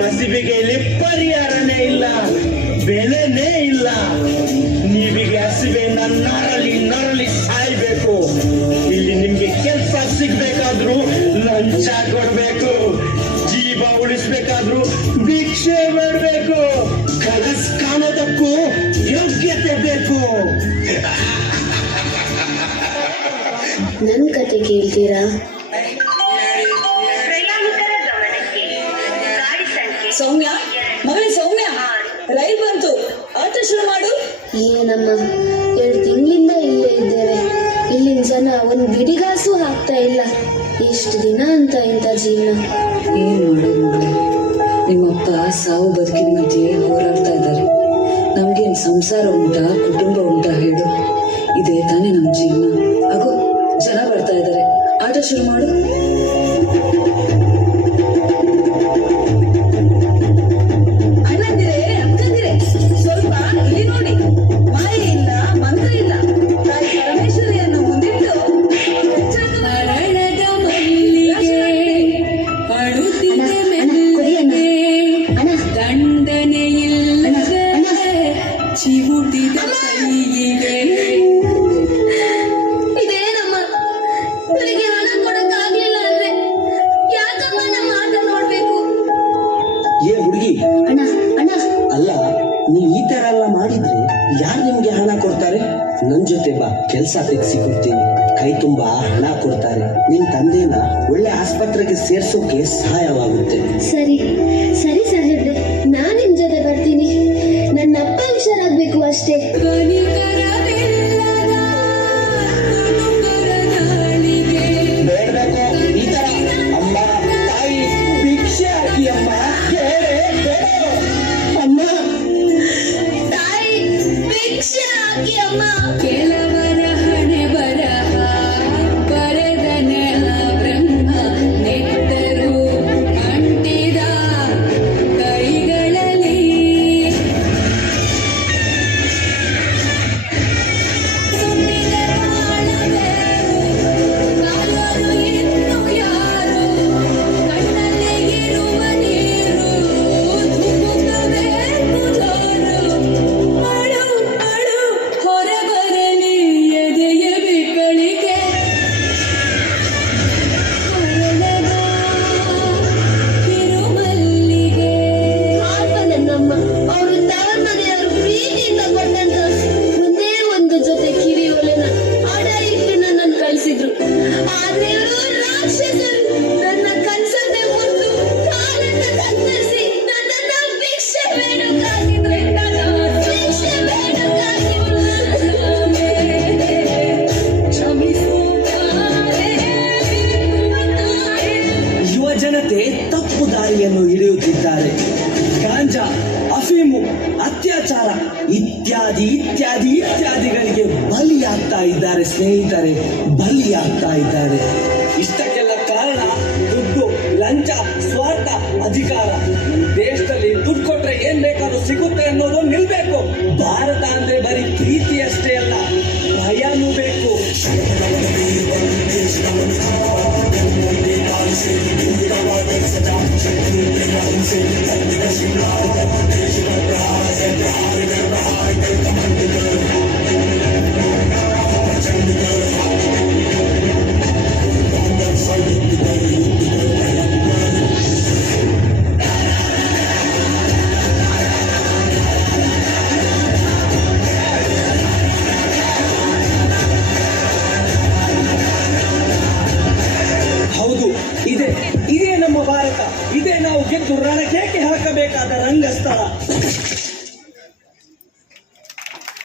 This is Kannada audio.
ಹಸಿವಿಗೆ ಪರಿಹಾರನೇ ಇಲ್ಲ, ಬೆಲೆನೇ ಇಲ್ಲ. ನೀವಿಗೆ ಹಸಿವೆ ನರಳಿ ನರಳಿ ಸಾಯ್ಬೇಕು. ಇಲ್ಲಿ ನಿಮ್ಗೆ ಕೆಲಸ ಸಿಗ್ಬೇಕಾದ್ರೂ ಲಂಚ ಕೊಡ್ಬೇಕು, ಜೀವ ಉಳಿಸ್ಬೇಕಾದ್ರೂ ಭಿಕ್ಷೆ ಮಾಡಬೇಕು. ಕನಸು ಕಾಣೋದಕ್ಕೂ ಯೋಗ್ಯತೆ ಬೇಕು. ನನ್ ಕತೆ ಕೇಳ್ತೀರಾ? ಸೌಮ್ಯ, ಮಗಳೇ ಸೌಮ್ಯ, ರೈಲ್ ಬಂತು, ಆಟೋ ಶುರು ಮಾಡು. ಏನಮ್ಮ, 2 ತಿಂಗಳಿಂದ ಇಲ್ಲೇ ಇದ್ದೇವೆ. ಇಲ್ಲಿನ ಜನ ಒಂದು ಬಿಡಿಗಾಸು ಹಾಕ್ತಾ ಇಲ್ಲ. ಎಷ್ಟು ದಿನ ಅಂತ ಇಂಥ ಜೀವನ? ಏನ್ ಮಾಡೋದು ಮಗಳೇ, ನಿಮ್ಮಪ್ಪ ಸಾವು ಬದುಕಿನ ಮಧ್ಯೆ ಹೋರಾಡ್ತಾ ಇದ್ದಾರೆ. ನಮ್ಗೇನ್ ಸಂಸಾರ ಉಂಟಾ, ಕುಟುಂಬ ಉಂಟಾ ಹೇಳು? ಇದೇ ತಾನೇ ನಮ್ ಜೀವನ. ಆಗೋ ಜನ ಬರ್ತಾ ಇದ್ದಾರೆ, ಆಟೋ ಶುರು ಮಾಡು. ಅಲ್ಲ, ನೀವು ಈ ತರ ಎಲ್ಲ ಮಾಡಿದ್ರೆ ಯಾರು ನಿಮ್ಗೆ ಹಣ ಕೊಡ್ತಾರೆ? ನನ್ ಜೊತೆ ಬಾ, ಕೆಲ್ಸ ತೆಗ್ಸಿ ಕೊಡ್ತೀನಿ. ಕೈ ತುಂಬಾ ಹಣ ಕೊಡ್ತಾರೆ. ನಿನ್ ತಂದೆನ ಒಳ್ಳೆ ಆಸ್ಪತ್ರೆಗೆ ಸೇರ್ಸೋಕೆ ಸಹಾಯವಾಗುತ್ತೆ. ಸರಿ ಸರಿ ಸಾಹೇಬ್ರೆ, ನಾನ್ ನಿಮ್ ಜೊತೆ ಬರ್ತೀನಿ. ನನ್ನ ಅಪ್ಪ ಹುಷಾರಾಗ್ಬೇಕು ಅಷ್ಟೇ. ಈ ತರ ಅಮ್ಮ ತಾಯಿ ಭಿಕ್ಷೆ ಹಾಕಿ ಅಮ್ಮ, ಕೆಲವರ ಹಣೆ ಬರಹ ಬರೆದನ ಬ್ರಹ್ಮ ನೆಟ್ಟರು ಅಂಟಿದ ಕೈಗಳಲ್ಲಿ ಸುತ್ತಿದ ಕಾಲರು ಇನ್ನು ಯಾರು ಕಣ್ಣಲ್ಲಿ ಇರುವ ನೀರು ಧುಮುಕಬೇಕು ಜೋರು. ಮಾಡು ಮಾಡು ಹೊರಬರಲಿ ಎದೆಯ ಬಿಕ್ಕಳಿಗೆ ಹೊರಡದ ಕಿರುಮಲ್ಲಿಗೆ. ಪಾಪ ನನ್ನಮ್ಮ, ಅವರು ತವರ ಮನೆಯವರು ಪ್ರೀತಿಯಿಂದ ಕೊಟ್ಟಂತ ಒಂದೇ ಒಂದು ಜೊತೆ ಕಿವಿ ಒಲೆನ ಅಡ ಇಟ್ಟು ನನ್ನನ್ನು ಕಳಿಸಿದ್ರು. ಆದ್ರೆ ಇವರು ರಾಕ್ಷಸರು ನನ್ನ ಕನ್ಸನ್ನೇ ಮುದ್ದು ಕಾಲನ್ನ ಕತ್ತರಿಸಿ ನನ್ನನ್ನ ಭಿಕ್ಷೆ ಬೇಡಕ್ಕಾಗಿದ್ರೆ ಭಿಕ್ಷೆ ಬೇಡಕ್ಕಾಗಿದ್ರು. ಇದ್ದಾರೆ ಸ್ನೇಹಿತರೆ, ಬಲಿಯಾಗ್ತಾ ಇದ್ದಾರೆ. ಇಷ್ಟಕ್ಕೆಲ್ಲ ಕಾರಣ ದುಡ್ಡು, ಲಂಚ, ಸ್ವಾರ್ಥ, ಅಧಿಕಾರ. ದೇಶದಲ್ಲಿ ದುಡ್ಡು ಕೊಟ್ರೆ ಏನ್ ಬೇಕಾದ್ರೂ ಸಿಗುತ್ತೆ ಅನ್ನೋದು ನಿಲ್ಬೇಕು. ಭಾರತ ಅಂದ್ರೆ ಬರೀ ಪ್ರೀತಿ ಅಷ್ಟೇ ಅಲ್ಲ, ಭಯನೂ ಬೇಕು. ಹೌದು, ಇದೇ ನಮ್ಮ ಭಾರತ. ಇದೇ ನಾವು ಗೆದ್ದು ರಣಕೇಕೆ ಹಾಕಬೇಕಾದ ರಂಗಸ್ಥಳ.